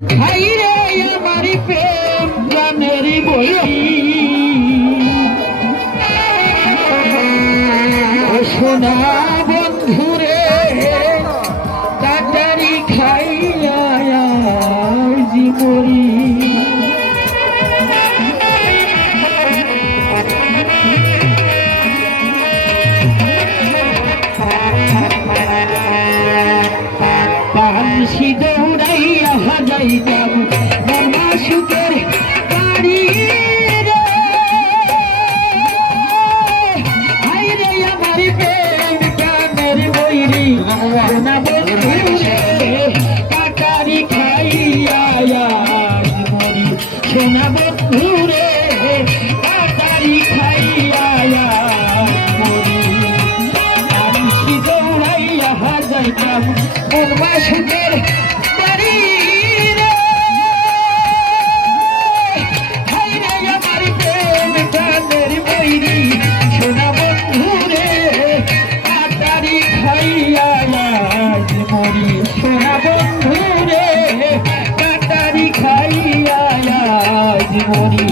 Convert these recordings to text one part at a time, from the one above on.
হাইরে আমার প্রেম গানের বই সোনা বন্ধুরে তাড়াতাড়ি খাইয়া জীবনী পানসি দৌড়াইয়া যাইতাম মামা সুখের বাড়ি রে হাইরে আমার প্রেম গানের বইরি সোনা বন্ধুরে কাটারি খাইয়া মরি সোনা বন্ধুরে কাটারি খাইয়া মরি পানসি দৌড়াইয়া যাইতাম মামা সুখের বাড়ি রে হাইরে আমার প্রেম গানের বইরি সোনা বন্ধুরে কাটারি খাইয়া মরি সোনা বন্ধুরে কাটারি খাইয়া মরি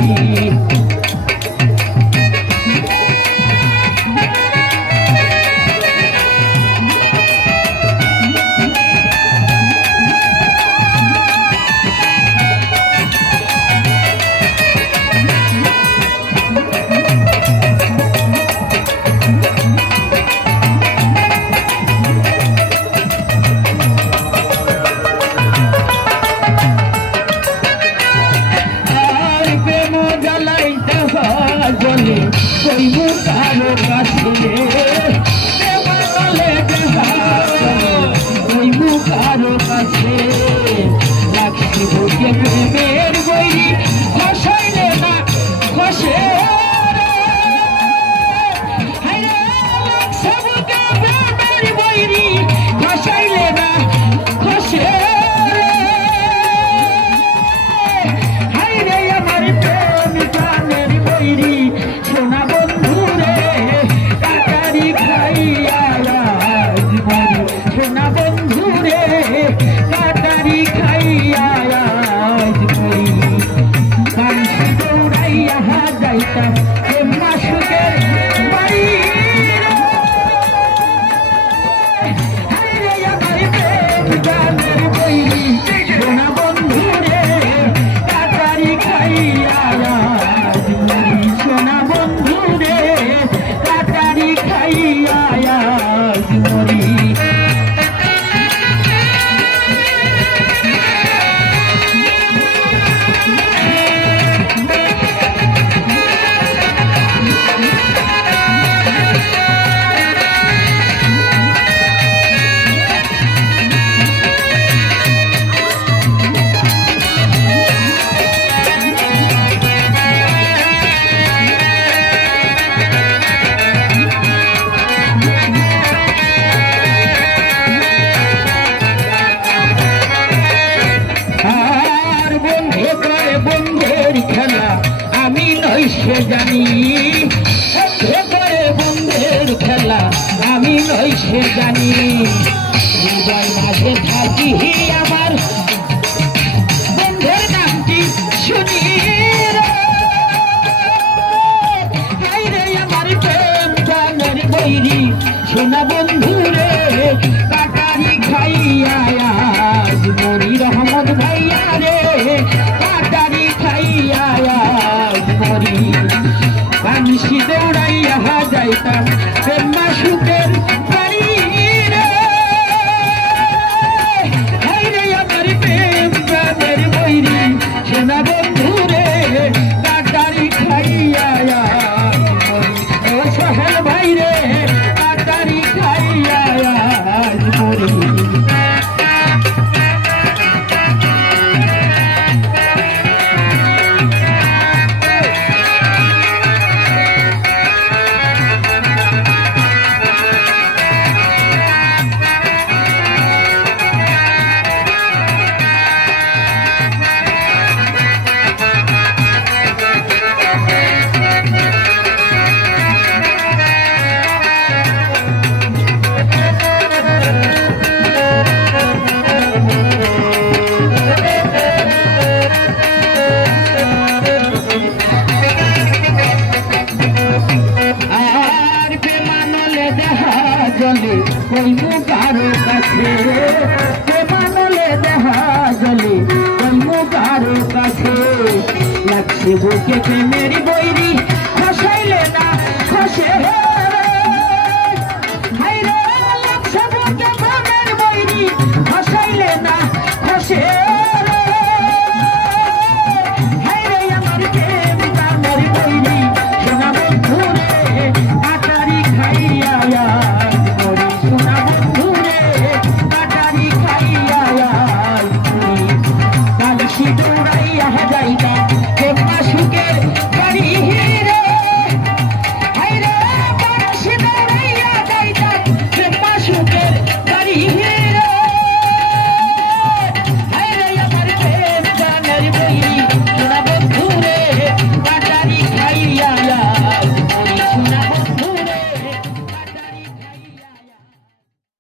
বলে কইব কারো কাছে বলে কইব কারো কাছে রাখছি বুকে প্রেমের বইরি খসাইলে না খসে বইরি খসাইলে না খসে হাইরে আমার প্রেম গানের বইরি সোনা বন্ধুরে কাটারি খাইয়া মরি সোনা বন্ধুরে কাটারি খাইয়া মরি পানসি দৌড়াইয়া যাইতাম মামা সুখের বাড়ি হাইরে আমার প্রেম গানের বইরি সোনা বন্ধুরে কাটারি খাইয়া সোনা বন্ধুরে কাটারি খাইয়া মরি খেলা আমি নই সে জানি বন্ধের খেলা আমি নই সে জানি হৃদয় মাঝে থাকি আমার বন্ধের নামটি শুনি হাইরে আমার প্রেম গানের বইরি সোনা বন্ধুরে কাটারি খাইয়া মরি রহমত ভাইয়া রে কাটারি খাইয়া মরি এ বুকে প্রেমের বই